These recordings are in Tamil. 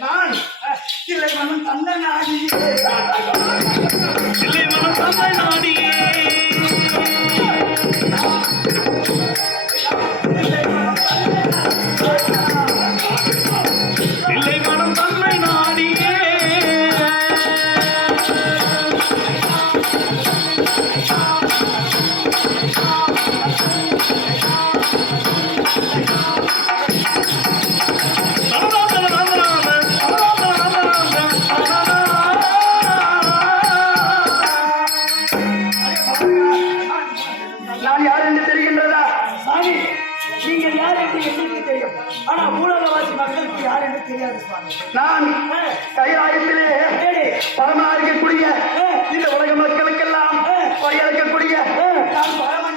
நான் இல்லை மனம் தந்த நாடியே. இல்லை மனம் தந்த நாடியே. ஆனா ஊடகவாசி மக்களுக்கு யார் என்று தெரியாது நான் கைலாயத்திலே பரமா இருக்கக்கூடிய இந்த உலக மக்களுக்கெல்லாம் வழியளிக்கக்கூடிய நான் பரமன்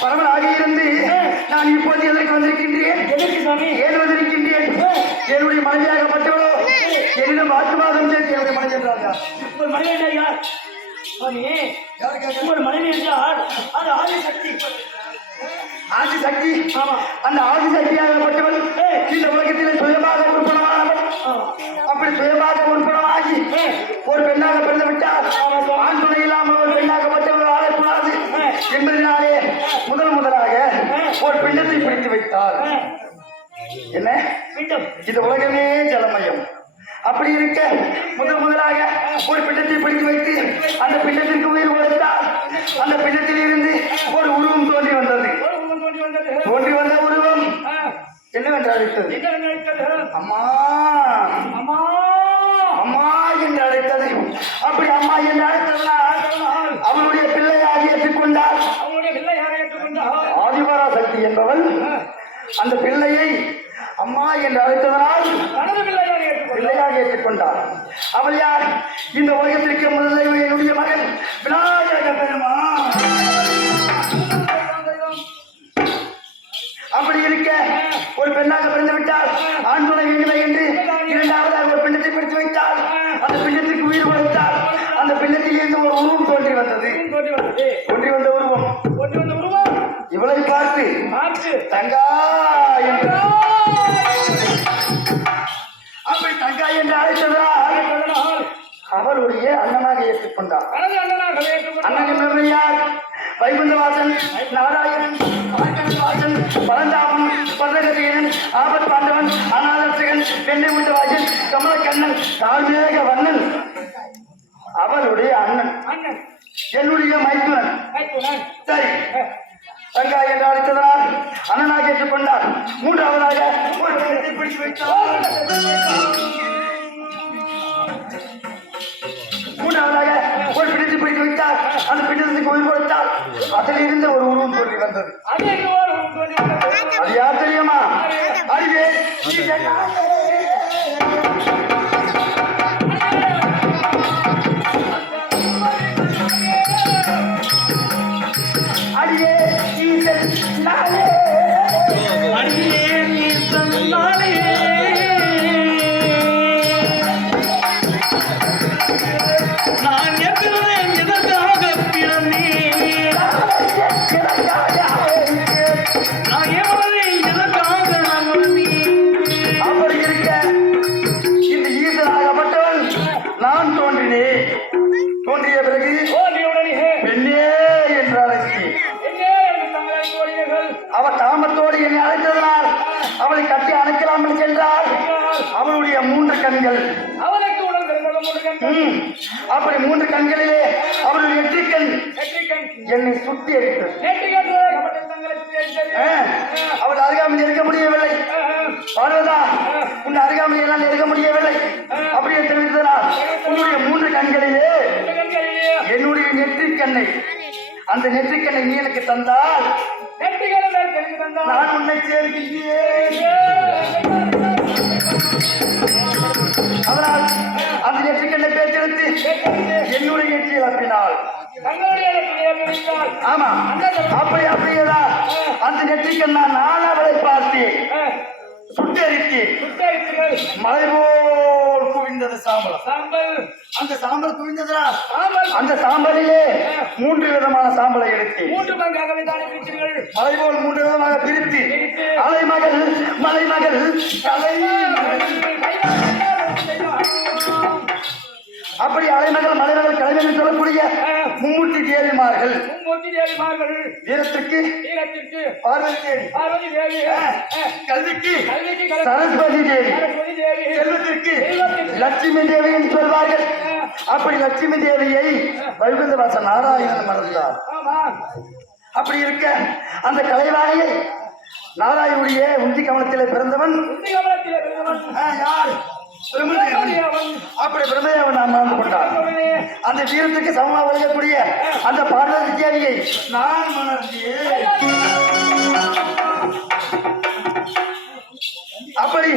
பரமனாக இருந்து நான் இப்போது எதற்கு வந்திருக்கின்றேன்? எதற்கு சாமி ஏன் வந்திருக்கின்றேன்? என்னுடைய மனைவியாகப்பட்டவளோ? என்னிடம் வாக்குவாதம் செய்து என்னுடைய மனைவி என்றார்கள் மனைவி யார்? உங்கள் மனைவி என்றால் அது ஆதி சக்தி. ஆதி சக்தி? ஆமா. அந்த ஆதி சக்தியாகப்பட்டவள் இந்த உலகத்திலே சுயமாக உற்பணமானவள் ஆமா அப்படி சுயமாக ஒரு பெண்ணாக பிறந்து விட்டால் ஆண் துணை இல்லாமல் ஒரு பெண்ணாகப்பட்டவள் ஆளக்கூடாது என்பதனாலே முதல் முதலாக ஒரு பிண்டத்தை பிடித்து வைத்தார். என்ன? இந்த உலகமே ஜலமயம். அப்படி இருக்க முதல் முதலாக ஒரு பிண்டத்தை பிடித்து வைத்து அந்த பிண்டத்திற்கு உயிர் கொடுத்தால் அந்த பிண்டத்தில் இருந்து ஒரு உருவம் தோன்றி வந்தது ஒரு உருவம் தோன்றி வந்தது தோன்றி வந்த உருவம் ஆ, என்னவென்று அழைத்தது என்ன நினைத்தது அம்மா. அம்மா. அம்மா என்று அழைத்தது. அப்படி அம்மா என்று அழைத்ததனால் அவளுடைய பிள்ளையாக ஏற்றுக்கொண்டார். அவங்களுடைய பிள்ளையாக ஏற்றுக்கொண்டால் ஆதிபரா சக்தி என்பவள் அந்த பிள்ளையை அம்மா என்று அழைத்ததனால் தனது பிள்ளையாக பிள்ளையாக ஏற்றுக்கொண்டார். அவள் யார்? இந்த உலகத்திற்கு முதல் தெய்வம் என்னுடைய மகன் விநாயக பெருமான். ஒரு உருவம் தோன்றி வந்தது. தோன்றி வந்தது. தோன்றி வந்த உருவம். தோன்றி வந்த உருவம். இவளை பார்த்து மாற்று தங்கா என்று. அப்படி தங்கா என்று அழைத்ததால் அதனால் அவளுடைய அண்ணனாக ஏற்றுக்கொண்டார். அண்ணன் யார்? வைகுந்தவாசன் நாராயணன் வாசன் பரந்தாமன் பரதகரியன் ஆபத் பாண்டவன் அநாதர்சகன் பெண்ணை முண்டவாசன் கமலக்கண்ணன் தாழ்மேக வண்ணன் அவருடைய அண்ணன். அண்ணன். என்னுடைய மைத்துனன். மைத்துனன். சரி. தங்காய் என்று அழைத்ததனால் அண்ணனாக ஏற்றுக்கொண்டார். மூன்றாவதாக ஒரு பெண்ணை பிடித்து வைத்தார். மூன்றாவதாக ஒரு பிடித்து பிடித்து வைத்தார். அந்த பிடித்தத்துக்கு உயிர் கொடுத்தார். அதில் இருந்து ஒரு உருவம் தோன்றி வந்தது. அது எங்க ஒரு உருவம் தோன்றி வந்தது. கண்கள் அவனுக்கு அப்படி மூன்று கண்களிலே அவளுடைய நெற்றிக்கண் என்னை சுத்தி ஆ, அவள் அருகாமையில் இருக்க முடியவில்லை பார்வதா உன் அருகாமையில் என்னால் இருக்க முடியவில்லை அப்படியே தெரிவித்ததனால் உன்னுடைய மூன்று கண்களிலே என்னுடைய நெற்றிக்கண்ணை அந்த நெற்றிக்கண்ணை நீ எனக்கு தந்தால் நான் உன்னை சேர்க்கின்றேன் அதனால் அந்த நெற்றிக்கண்ணை பேச்செடுத்து என்னுடைய நெற்றியை பிரித்தால் ஆமா. அப்படி அப்படியேதான். அந்த நெற்றிக்கண்ணா நான் அவளை சுட்டெரித்தேன் சுட்டரித்துகள். மலை போல் குவிந்தது குவிந்தது சாம்பலம் சாம்பல். அந்த சாம்பல் குவிந்ததுனா சாம்பல். அந்த சாம்பலிலே மூன்று விதமான சாம்பலை எடுத்து மூன்று மலை போல் மூன்று விதமாக பிரித்து. அலைமகள் மலைமகள் கலை அப்படி அலைமகள் மலைமகள் கலை என்று சொல்லக்கூடிய மும்மூர்த்தி தேவிமார்கள். மும்மூர்த்தி தேவிமார்கள். வீரத்திற்கு வீரத்திற்கு பார்வதி தேவி. பார்வதி தேவி. கல்விக்கு கல்விக்கு கலை சரஸ்வதி தேவி. சரஸ்வதி தேவி. செல்வத்திற்கு லட்சுமி தேவி என்று சொல்வார்கள். அப்படி லட்சுமி தேவியை வைகுந்தவாச நாராயணன் மறந்தார். அப்படி இருக்க அந்த கலைவாணியை நாராயணுடைய உந்தி கவனத்திலே பிறந்தவன் யார்? அப்படி பிரம்மதேவன் நான் மறந்து கொண்டான். அந்த வீரத்துக்கு சமமா விளங்கக்கூடிய அந்த பார்வதி தேவியை நான் அப்படி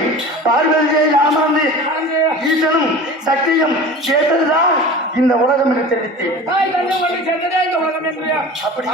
பார்வதி தேவி நான் மறந்து அங்கே ஈசனும் சக்தியும் சேர்த்ததுதான் இந்த உலகம் என்று தெரிவித்தேன். அப்படி